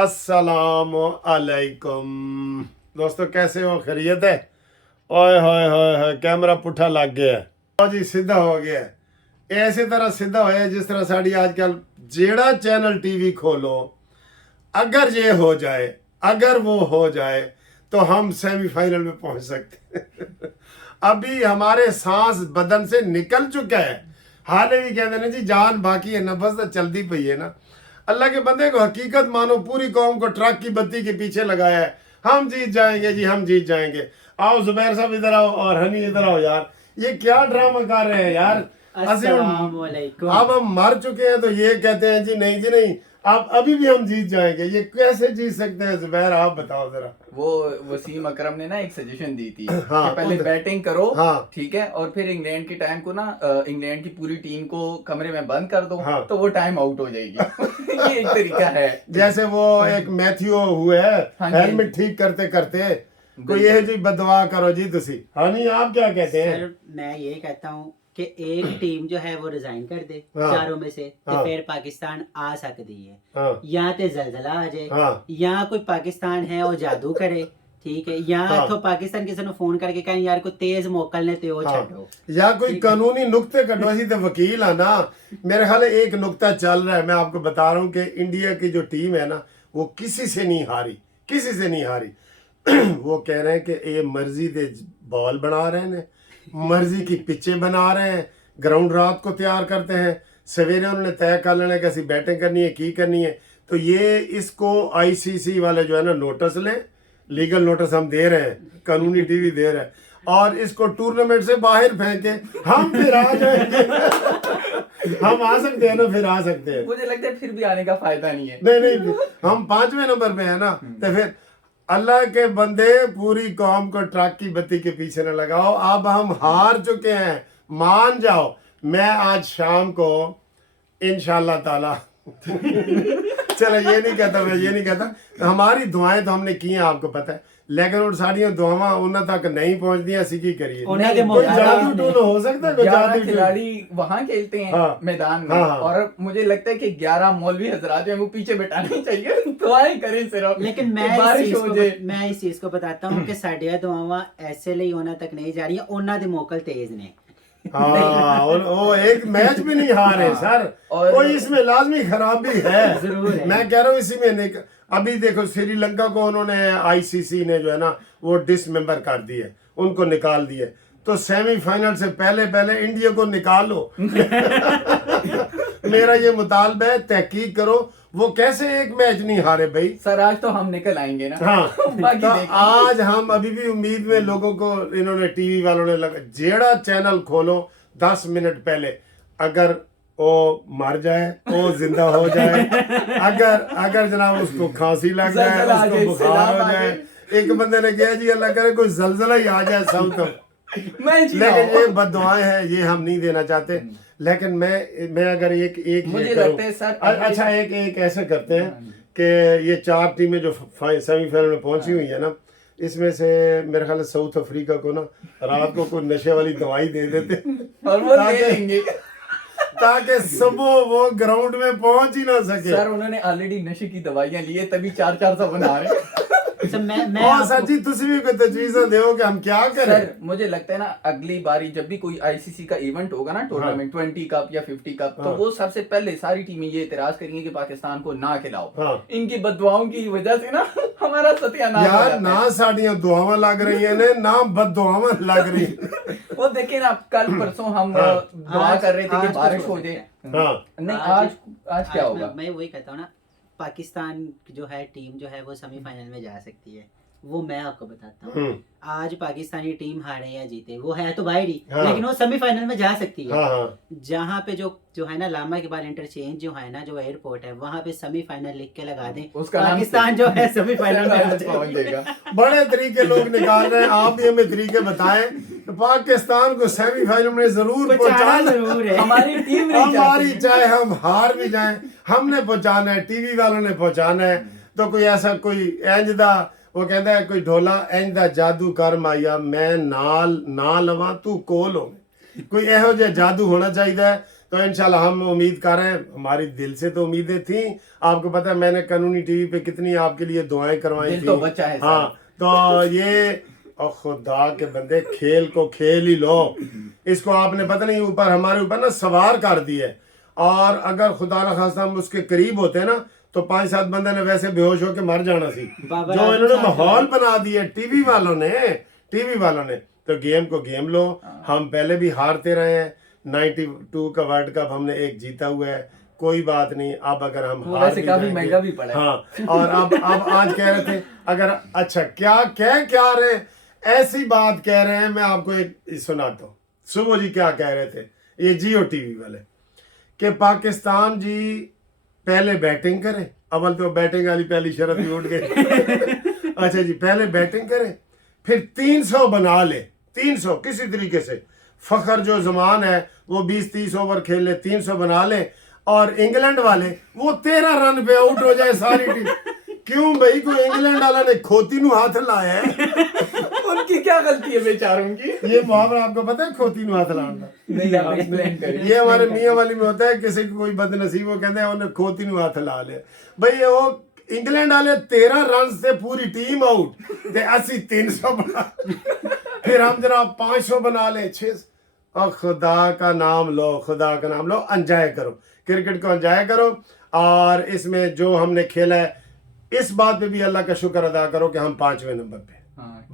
अस्सलाम अलैकुम दोस्तों, कैसे हो? खैरियत है? ओए होए होए होए, कैमरा पुठा लग गया है। हाँ जी, सीधा हो गया है। इसी तरह सीधा होया जिस तरह साड़ी आजकल जेड़ा चैनल टीवी खोलो, अगर ये हो जाए, अगर वो हो जाए तो हम सेमीफाइनल में पहुंच सकते हैं। अभी हमारे सांस बदन से निकल चुका है, हाले भी कहते हैं ना जी जान बाकी है, नफस तो चलती पई है ना। अल्लाह के बंदे को हकीकत मानो, पूरी कौम को ट्रक की बत्ती के पीछे लगाया है। हम जीत जाएंगे जी, हम जीत जाएंगे। आओ जुबैर साहब इधर आओ और हनी इधर आओ यार, ये क्या ड्रामा कर रहे हैं यार। अब हम मर चुके हैं तो ये कहते हैं जी नहीं जी नहीं, आप अभी भी हम जीत जाएंगे। ये कैसे जीत सकते हैं जुबैर, आप बताओ जरा। वो वसीम अकरम ने ना एक सजेशन दी थी हाँ, कि पहले बैटिंग करो, हाँ, ठीक है, और फिर इंग्लैंड के टाइम को ना इंग्लैंड की पूरी टीम को कमरे में बंद कर दो, हाँ, तो वो टाइम आउट हो जाएगी। ये एक तरीका है। जैसे वो एक मैथ्यू हुए है, हाँ जी, हेलमेट ठीक करते करते कोई ये जी बदवा करो जी तुसी। हनी आप क्या कहते हैं? सर मैं ये कहता हूँ कि एक टीम जो है वो रिजाइन कर दे हाँ, चारों में से तो हाँ, फिर पाकिस्तान आ सकती है। हाँ, या तो जलजला आ जाए, हाँ, या कोई पाकिस्तान है वो जादू करे, ठीक है, या हाँ, तो पाकिस्तान किसी ने फोन करके कहें यार को तेज मोकल ने तो हाँ, छो। या कोई कानूनी नुक्ते कटो, असी तो वकील है ना। मेरे ख्याल है एक नुक्ता चल रहा है, मैं आपको बता रहा हूँ कि इंडिया की जो टीम है ना, वो किसी से नहीं हारी, किसी से नहीं हारी। वो कह रहे हैं कि ये मर्जी दे बॉल बना रहे हैं, मर्जी की पिच्चे बना रहे हैं, ग्राउंड रात को तैयार करते हैं, सवेरे उन्होंने तय कर लेना कि ऐसी बैटिंग करनी है, की करनी है। तो ये इसको आईसीसी वाले जो है ना नोटिस लें, लीगल नोटिस हम दे रहे हैं, कानूनी टीवी दे रहे हैं, और इसको टूर्नामेंट से बाहर फेंके, हम फिर आ जाएंगे। हम आ सकते हैं ना, फिर आ सकते हैं। मुझे लगता है फिर भी आने का फायदा नहीं है। नहीं नहीं, हम 5वें नंबर पे है ना, तो फिर अल्लाह के बंदे पूरी कौम को ट्रक की बत्ती के पीछे न लगाओ। अब हम हार चुके हैं, मान जाओ। मैं आज शाम को इंशाल्लाह ताला चलो ये नहीं कहता, मैं ये नहीं कहता, हमारी दुआएं तो हमने की हैं, आपको पता है, लेकिन उन साड़ियां दुआवां उन्हें तक नहीं पहुंचती, ऐसी की करिए। कोई जादू टून हो सकता है, कोई जादू खिलाड़ी वहां खेलते हैं, हाँ, मैदान में, हाँ, और मुझे लगता है कि 11 मौलवी हजरात हैं वो पीछे बैठाने चाहिए, दुआएं करें सिर्फ। लेकिन बारिश हो जाए। मैं इस चीज को बताता हूँ कि साडिया दुआवां ऐसे लिए होना तक नहीं जा रही है, उन्होंने मोकल तेज ने। हाँ, और वो एक मैच भी नहीं हारे सर, और कोई इसमें लाजमी खराबी है। जरूर है। मैं कह रहा हूँ इसी में नहीं। अभी देखो श्रीलंका को उन्होंने आईसीसी ने जो है ना वो डिसमेंबर कर दिए, उनको निकाल दिए। तो सेमीफाइनल से पहले पहले इंडिया को निकालो। मेरा ये मुतालबा है, तहकीक करो वो कैसे एक मैच नहीं हारे भाई। सर आज तो हम निकल आएंगे ना। हाँ, बाकी तो देखेंगे। आज हम अभी भी उम्मीद में लोगों को, इन्होंने टीवी वालों ने लगा जेड़ा चैनल खोलो 10 मिनट पहले, अगर वो मर जाए, वो जिंदा हो जाए, अगर जनाब उसको खांसी लग जाए, जलजला आ उसको जाए, बुखार सैलाब हो आ जाए, जाए। एक बंदे ने कहा जी अल्लाह करे कोई जलजला ही आ जाए सब तो। लेकिन ये बददुआएं हैं, ये हम नहीं देना चाहते। लेकिन मैं अगर एक मुझे ये करूं, लगता है सर अच्छा एक ऐसे करते हैं कि ये 4 टीमें जो सेमीफाइनल में पहुंची हुई है ना, इसमें से मेरे ख्याल साउथ अफ्रीका को ना रात को कोई नशे वाली दवाई दे देते और वो ले लेंगे। ताकि सुबह वो ग्राउंड में पहुंच ही ना सके। सर उन्होंने ऑलरेडी नशे की दवाइयां ली है, तभी 400 बना रहे हैं। अच्छा, मैं और आपको- सच्ची तुसी भी कोई तजवीज़ दो कि हम क्या करें। सर मुझे लगता है ना अगली बारी जब भी कोई आईसीसी का इवेंट होगा ना, टूर्नामेंट 20 कप या 50 कप, तो हाँ, वो सबसे पहले सारी टीमें ये एतराज करेंगी कि पाकिस्तान को ना खिलाओ। हाँ, इनकी बददुआओं की वजह से ना हमारा सत्यानाश हो यार जाता ना साड़ियां दुआवां लग रही हैं ने, ना बददुआवां लग रही हैं। है। वो देखिए ना, कल परसों हम हाँ, दुआ कर रहे थे आज कि तो बारिश हो हो सकता जाए। हाँ, नहीं आज क्या होगा? मैं वही कहता हूँ ना, पाकिस्तान जो है टीम जो है वो सेमीफाइनल में जा सकती है, वो मैं आपको बताता हूँ। आज पाकिस्तानी टीम हारे या जीते, वो है तो बाहर ही, हाँ, लेकिन वो सेमीफाइनल में जा सकती है। हाँ, हाँ, जहाँ पे जो है ना लामा के बाद इंटरचेंज जो है ना, जो एयरपोर्ट है, वहाँ पे सेमीफाइनल लिख के लगा दें, उसका नाम पाकिस्तान जो है सेमीफाइनल में आ पहुंच जाएगा। जाएगा। बड़े तरीके लोग निकाल रहे हैं, आप भी हमें तरीके बताएं। पाकिस्तान को सेमीफाइनल में जरूर पहुंचाना पहुंचाना, जरूर है। हमारी टीम नहीं हमारी चाहती। चाहे हम हार भी जाएं, हमने पहुंचाना है, टीवी वालों ने पहुंचाना है। तो कोई ऐसा कोई इंजदा, वो कहता है कोई ढोला इंजदा जादू कर माया, मैं नाल ना लवा तू कोल हो, कोई ਇਹੋ ਜਿਹਾ जादू होना चाहिए تو انشاءاللہ ہم امید کر رہے ہیں, ہماری دل سے تو امیدیں تھیں. آپ کو پتہ ہے میں نے قانونی ٹی وی پہ کتنی آپ کے لیے دعائیں کروائی دل تو تھیں. بچا ہے ہاں تو یہ خدا کے بندے کھیل کو کھیل ہی لو. اس کو آپ نے پتہ نہیں اوپر ہمارے اوپر نا سوار کر دیا ہے, اور اگر خدا نخواستہ ہم اس کے قریب ہوتے نا تو 5-7 بندے نے ویسے بے ہوش ہو کے مر جانا سی. جو انہوں نے ماحول بنا دیا ٹی وی والوں نے. تو گیم کو گیم لو. ہم پہلے بھی ہارتے رہے ہیں, 92 کا ورلڈ کپ ہم نے ایک جیتا ہوا ہے, کوئی بات نہیں. اب اگر ہم ہار ویسے بھی کافی جائیں مہنگا بھی گے, پڑا ہے. ہاں, اور اب آج کہہ رہے تھے اگر اچھا کیا رہے ایسی بات کہہ رہے ہیں, میں آپ کو ایک سناتا ہوں. صبح جی کیا کہہ رہے تھے یہ جیو ٹی وی والے کہ پاکستان جی پہلے بیٹنگ کرے. اول تو بیٹنگ والی پہلی شرط ہی اٹھ گئی. اچھا جی پہلے بیٹنگ کرے پھر 300 بنا لے, 300 کسی طریقے سے. فخر جو زمان ہے وہ 20-30 اوور کھیل لے, 300 بنا لے, اور انگلینڈ والے وہ 13 رن پہ آؤٹ ہو جائے ساری ٹیم. کیوں بھائی کوئی انگلینڈ والا نے کھوتی نو ہاتھ لایا ہے. ان کی کیا غلطی ہے بیچاروں کی؟ یہ محاورہ آپ کو پتہ ہے کھوتی نو ہاتھ لانا؟ نہیں آپ ایکسپلین کریے. یہ ہمارے میاں والی میں ہوتا ہے, کسی کو کوئی بد نصیب وہ کہتے ہیں انہیں کھوتی نو ہاتھ لا لے. بھائی وہ انگلینڈ والے 13 رن سے پوری ٹیم آؤٹ, تے اسی 300 بنا, پھر ہم جناب 500 بنا لیں, 600. اور خدا کا نام لو, انجوائے کرو کرکٹ کو, انجوائے کرو. اور اس میں جو ہم نے کھیلا ہے اس بات پہ بھی اللہ کا شکر ادا کرو کہ ہم 5ویں نمبر پہ.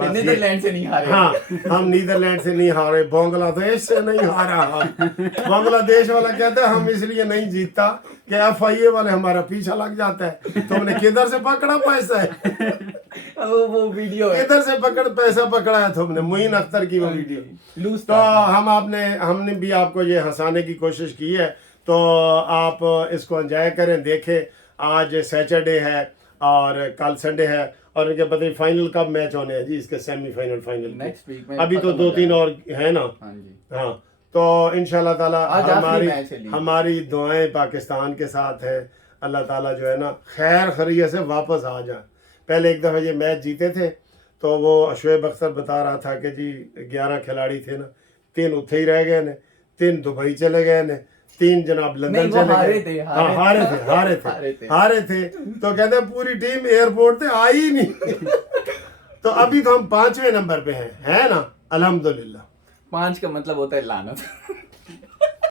نیدرلینڈ سے نہیں ہارے. ہاں ہم نیدرلینڈ سے نہیں ہارے, بنگلہ دیش سے نہیں ہارا. بنگلہ دیش والا کہتا ہے ہم اس لیے نہیں جیتتا کہ ایف آئی اے والے ہمارا پیچھا لگ جاتا ہے. تم نے کدھر سے پکڑا پیسہ ہے, وہ ویڈیو ہے کدھر سے پیسہ پکڑا ہے تم نے, معین اختر کی وہ ویڈیو. تو ہم نے بھی آپ کو یہ ہنسانے کی کوشش کی ہے. تو آپ اس کو انجوائے کریں, دیکھیں. آج سیٹرڈے ہے اور کل سنڈے ہے, اور ان کے پتہ فائنل کب میچ ہونے ہیں جی, اس کے سیمی فائنل نیکسٹ ویک میں. ابھی تو 2-3 اور ہیں نا. ہاں تو انشاءاللہ تعالی ہماری دعائیں پاکستان کے ساتھ ہیں. اللہ تعالیٰ جو ہے نا خیر خیریت سے واپس آ جائیں. پہلے ایک دفعہ یہ میچ جیتے تھے تو وہ شعیب اختر بتا رہا تھا کہ جی 11 کھلاڑی تھے نا, 3 اتھے ہی رہ گئے نے, 3 دبئی چلے گئے نے, 3 جناب لندن چلے گئے. ہارے تھے تو کہتے ہیں پوری ٹیم ایئرپورٹ سے آئی ہی نہیں. تو ابھی تو ہم 5ویں نمبر پہ ہیں, ہے نا, الحمدللہ. 5 کا مطلب ہوتا ہے لعنت.